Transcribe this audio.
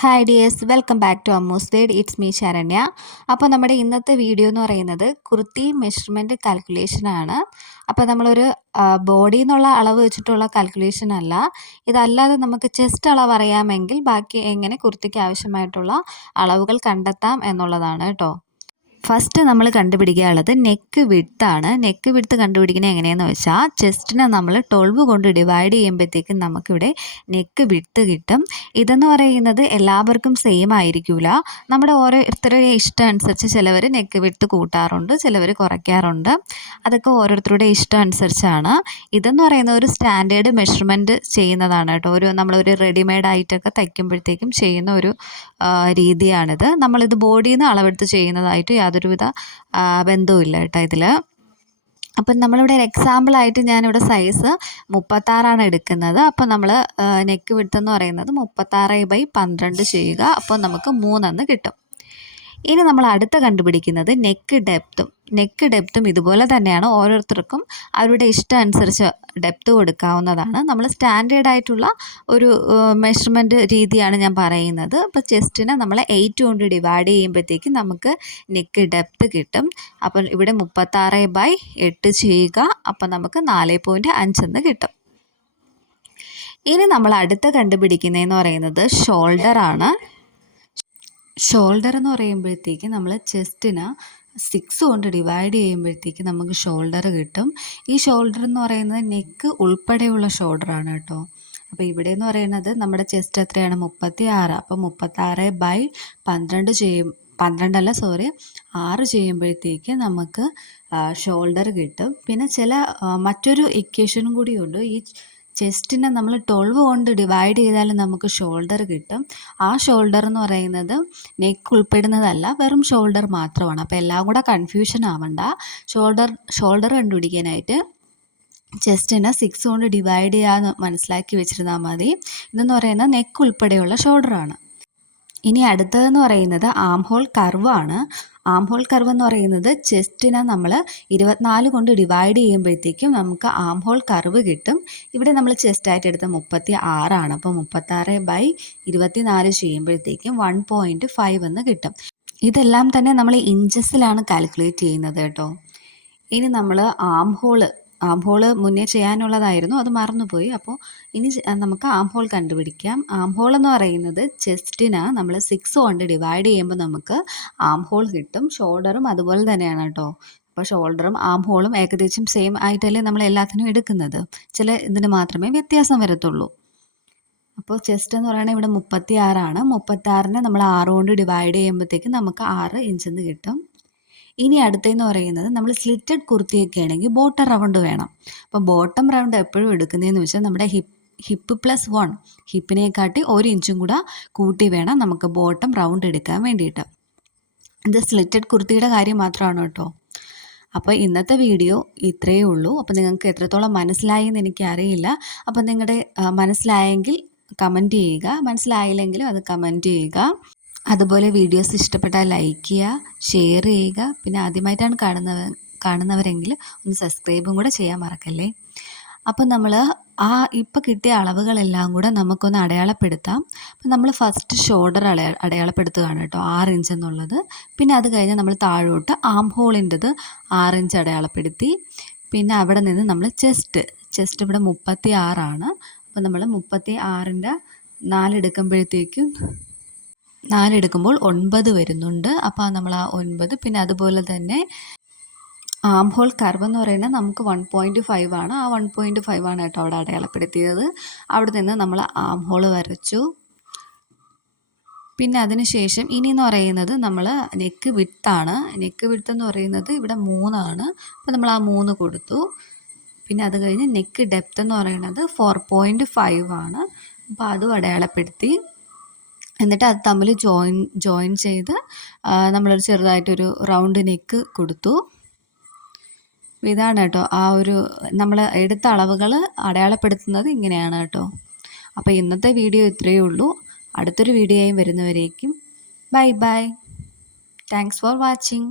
Hi dears, welcome back to Ammu's word. It's me Saranya. അപ്പോൾ നമ്മുടെ ഇന്നത്തെ വീഡിയോ എന്ന് പറയുന്നത് കുർത്തി മെഷർമെൻറ്റ് കാൽക്കുലേഷനാണ്. അപ്പോൾ നമ്മളൊരു ബോഡി എന്നുള്ള അളവ് വെച്ചിട്ടുള്ള കാൽക്കുലേഷൻ അല്ല. ഇതല്ലാതെ നമുക്ക് ചെസ്റ്റ് അളവ് അറിയാമെങ്കിൽ ബാക്കി എങ്ങനെ കുർത്തിക്ക് ആവശ്യമായിട്ടുള്ള അളവുകൾ കണ്ടെത്താം എന്നുള്ളതാണ് കേട്ടോ. ഫസ്റ്റ് നമ്മൾ കണ്ടുപിടിക്കാനുള്ളത് നെക്ക് വിഡ്ത്താണ്. നെക്ക് വിഡ്ത്ത് കണ്ടുപിടിക്കുന്നത് എങ്ങനെയാണെന്ന് വെച്ചാൽ ചെസ്റ്റിനെ നമ്മൾ 12 കൊണ്ട് ഡിവൈഡ് ചെയ്യുമ്പോഴത്തേക്കും നമുക്കിവിടെ നെക്ക് വിഡ്ത്ത് കിട്ടും. ഇതെന്ന് പറയുന്നത് എല്ലാവർക്കും സെയിം ആയിരിക്കില്ല. നമ്മുടെ ഓരോരുത്തരുടെ ഇഷ്ടം അനുസരിച്ച് ചിലവർ നെക്ക് വിഡ്ത്ത് കൂട്ടാറുണ്ട്, ചിലവർ കുറയ്ക്കാറുണ്ട്. അതൊക്കെ ഓരോരുത്തരുടെ ഇഷ്ടം അനുസരിച്ചാണ്. ഇതെന്ന് പറയുന്നത് ഒരു സ്റ്റാൻഡേർഡ് മെഷർമെൻറ്റ് ചെയ്യുന്നതാണ് കേട്ടോ. നമ്മളൊരു റെഡിമെയ്ഡ് ആയിട്ടൊക്കെ തയ്ക്കുമ്പോഴത്തേക്കും ചെയ്യുന്ന ഒരു രീതിയാണിത്. നമ്മളിത് ബോഡിയിൽ നിന്ന് അളവെടുത്ത് ചെയ്യുന്നതായിട്ട് യാതൊരുവിധ ബന്ധവുമില്ല കേട്ടോ ഇതിൽ. അപ്പം നമ്മളിവിടെ ഒരു എക്സാമ്പിളായിട്ട് ഞാനിവിടെ സൈസ് 36 എടുക്കുന്നത്. അപ്പോൾ നമ്മൾ നെക്ക് വിഡ്ത്ത് എന്ന് പറയുന്നത് 36/12 ചെയ്യുക. അപ്പോൾ നമുക്ക് 3 കിട്ടും. ഇനി നമ്മൾ അടുത്ത കണ്ടുപിടിക്കുന്നത് നെക്ക് ഡെപ്തും ഇതുപോലെ തന്നെയാണ്. ഓരോരുത്തർക്കും അവരുടെ ഇഷ്ടം അനുസരിച്ച് ഡെപ്ത് കൊടുക്കാവുന്നതാണ്. നമ്മൾ സ്റ്റാൻഡേർഡ് ആയിട്ടുള്ള ഒരു മെഷർമെൻറ്റ് രീതിയാണ് ഞാൻ പറയുന്നത്. അപ്പോൾ ചെസ്റ്റിനെ നമ്മൾ 8 കൊണ്ട് ഡിവൈഡ് ചെയ്യുമ്പോഴത്തേക്കും നമുക്ക് നെക്ക് ഡെപ്ത് കിട്ടും. അപ്പോൾ ഇവിടെ 36/8 ചെയ്യുക. അപ്പോൾ നമുക്ക് 4.5 കിട്ടും. ഇനി നമ്മൾ അടുത്ത കണ്ടുപിടിക്കുന്നതെന്ന് പറയുന്നത് ഷോൾഡറാണ്. ഷോൾഡർ എന്ന് പറയുമ്പോഴത്തേക്ക് നമ്മൾ ചെസ്റ്റിന് 6 കൊണ്ട് ഡിവൈഡ് ചെയ്യുമ്പോഴത്തേക്ക് നമുക്ക് ഷോൾഡർ കിട്ടും. ഈ ഷോൾഡർ എന്ന് പറയുന്നത് നെക്ക് ഉൾപ്പെടെയുള്ള ഷോൾഡറാണ് കേട്ടോ. അപ്പോൾ ഇവിടെ എന്ന് പറയുന്നത് നമ്മുടെ ചെസ്റ്റ് എത്രയാണ്? 36. അപ്പോൾ 36/12 ചെയ്യും 6 ചെയ്യുമ്പോഴത്തേക്ക് നമുക്ക് ഷോൾഡർ കിട്ടും. പിന്നെ മറ്റൊരു ഇക്വേഷനും കൂടിയുണ്ട്. ഈ ചെസ്റ്റിനെ നമ്മൾ 12 കൊണ്ട് ഡിവൈഡ് ചെയ്താൽ നമുക്ക് ഷോൾഡർ കിട്ടും. ആ ഷോൾഡർ എന്ന് പറയുന്നത് നെക്ക് ഉൾപ്പെടുന്നതല്ല, വെറും ഷോൾഡർ മാത്രമാണ്. അപ്പോൾ എല്ലാം കൂടെ കൺഫ്യൂഷൻ ആവണ്ട. ഷോൾഡർ കണ്ടുപിടിക്കാനായിട്ട് ചെസ്റ്റിനെ 6 കൊണ്ട് ഡിവൈഡ് ചെയ്യാമെന്ന് മനസ്സിലാക്കി വെച്ചിരുന്നാൽ മതി. ഇതെന്ന് പറയുന്നത് നെക്ക് ഉൾപ്പെടെയുള്ള ഷോൾഡറാണ്. ഇനി അടുത്തതെന്ന് പറയുന്നത് ആം ഹോൾ കർവാണ്. ആം ഹോൾ കർവ് എന്ന് പറയുന്നത് ചെസ്റ്റിനെ നമ്മൾ 24 കൊണ്ട് ഡിവൈഡ് ചെയ്യുമ്പോഴത്തേക്കും നമുക്ക് ആം ഹോൾ കർവ് കിട്ടും. ഇവിടെ നമ്മൾ ചെസ്റ്റായിട്ട് എടുത്ത 36 അപ്പോൾ 36/24 ചെയ്യുമ്പോഴത്തേക്കും 1.5 എന്ന് കിട്ടും. ഇതെല്ലാം തന്നെ നമ്മൾ ഇഞ്ചസിലാണ് കാൽക്കുലേറ്റ് ചെയ്യുന്നത് കേട്ടോ. ഇനി നമ്മൾ ആം ഹോള് മുന്നേ ചെയ്യാനുള്ളതായിരുന്നു, അത് മറന്നുപോയി. അപ്പോൾ ഇനി നമുക്ക് ആം ഹോൾ കണ്ടുപിടിക്കാം. ആം ഹോൾ എന്ന് പറയുന്നത് ചെസ്റ്റിന് നമ്മൾ 6 കൊണ്ട് ഡിവൈഡ് ചെയ്യുമ്പോൾ നമുക്ക് ആം ഹോൾ കിട്ടും. ഷോൾഡറും അതുപോലെ തന്നെയാണ് കേട്ടോ. അപ്പോൾ ഷോൾഡറും ആം ഹോളും ഏകദേശം സെയിം ആയിട്ടല്ലേ നമ്മൾ എല്ലാത്തിനും എടുക്കുന്നത്. ചില ഇതിന് മാത്രമേ വ്യത്യാസം വരത്തുള്ളൂ. അപ്പോൾ ചെസ്റ്റ് എന്ന് പറയുന്നത് ഇവിടെ 36 36നെ നമ്മൾ 6 കൊണ്ട് ഡിവൈഡ് ചെയ്യുമ്പോഴത്തേക്കും നമുക്ക് 6 ഇഞ്ചെന്ന് കിട്ടും. ഇനി അടുത്തതെന്ന് പറയുന്നത് നമ്മൾ സ്ലിറ്റഡ് കുർത്തിയൊക്കെ ആണെങ്കിൽ ബോട്ടം റൗണ്ട് വേണം. അപ്പോൾ ബോട്ടം റൗണ്ട് എപ്പോഴും എടുക്കുന്നതെന്ന് വെച്ചാൽ നമ്മുടെ ഹിപ്പ് +1 ഹിപ്പിനെക്കാട്ടി 1 ഇഞ്ചും കൂടെ കൂട്ടി വേണം നമുക്ക് ബോട്ടം റൗണ്ട് എടുക്കാൻ വേണ്ടിയിട്ട്. ഇത് സ്ലിറ്റഡ് കുർത്തിയുടെ കാര്യം മാത്രമാണ് കേട്ടോ. അപ്പോൾ ഇന്നത്തെ വീഡിയോ ഇത്രയേ ഉള്ളൂ. അപ്പോൾ നിങ്ങൾക്ക് എത്രത്തോളം മനസ്സിലായി എന്ന് എനിക്കറിയില്ല. അപ്പോൾ നിങ്ങളുടെ മനസ്സിലായെങ്കിൽ കമൻറ്റ് ചെയ്യുക, മനസ്സിലായില്ലെങ്കിലും അത് കമൻറ്റ് ചെയ്യുക. അതുപോലെ വീഡിയോസ് ഇഷ്ടപ്പെട്ടാൽ ലൈക്ക് ചെയ്യുക, ഷെയർ ചെയ്യുക. പിന്നെ ആദ്യമായിട്ടാണ് കാണുന്നവരെങ്കിൽ ഒന്ന് സബ്സ്ക്രൈബും കൂടെ ചെയ്യാൻ മറക്കല്ലേ. അപ്പോൾ നമ്മൾ ഇപ്പോൾ കിട്ടിയ അളവുകളെല്ലാം കൂടെ നമുക്കൊന്ന് അടയാളപ്പെടുത്താം. അപ്പോൾ നമ്മൾ ഫസ്റ്റ് ഷോൾഡർ അടയാളപ്പെടുത്തുകയാണ് കേട്ടോ, 6 ഇഞ്ച് എന്നുള്ളത്. പിന്നെ അത് കഴിഞ്ഞ് നമ്മൾ താഴോട്ട് ആം ഹോളിൻ്റെത് 6 ഇഞ്ച് അടയാളപ്പെടുത്തി. പിന്നെ അവിടെ നിന്ന് നമ്മൾ ചെസ്റ്റ് ഇവിടെ 36. അപ്പോൾ നമ്മൾ 36ൻ്റെ 4 എടുക്കുമ്പോഴത്തേക്കും 4 എടുക്കുമ്പോൾ 9 വരുന്നുണ്ട്. അപ്പോൾ നമ്മൾ ആ 9, പിന്നെ അതുപോലെ തന്നെ ആം ഹോൾ കർവ് എന്ന് പറയുന്നത് നമുക്ക് 1.5 ആണ്. ആ 1.5 ആണ് കേട്ടോ അവിടെ അടയാളപ്പെടുത്തിയത്. അവിടെ നിന്ന് നമ്മൾ ആം ഹോൾ വരച്ചു. പിന്നെ അതിന് ശേഷം ഇനിയെന്ന് പറയുന്നത് നമ്മൾ നെക്ക് വിഡ്ത്താണ്. നെക്ക് വിഡ്ത്ത് എന്ന് പറയുന്നത് ഇവിടെ 3 ആണ്. അപ്പോൾ നമ്മൾ ആ 3 കൊടുത്തു. പിന്നെ അത് കഴിഞ്ഞ് നെക്ക് ഡെപ്ത് എന്ന് പറയുന്നത് 4.5 ആണ്. അപ്പോൾ അതും അടയാളപ്പെടുത്തി. എന്നിട്ട് അത് തമ്മിൽ ജോയിൻ ചെയ്ത് നമ്മളൊരു ചെറുതായിട്ടൊരു റൗണ്ട് നെക്ക് കൊടുത്തു. ഇതാണ് കേട്ടോ നമ്മൾ എടുത്ത അളവുകൾ അടയാളപ്പെടുത്തുന്നത് ഇങ്ങനെയാണ് കേട്ടോ. അപ്പോൾ ഇന്നത്തെ വീഡിയോ ഇത്രയേ ഉള്ളൂ. അടുത്തൊരു വീഡിയോയും വരുന്നവരേക്കും ബൈ. Thanks for watching.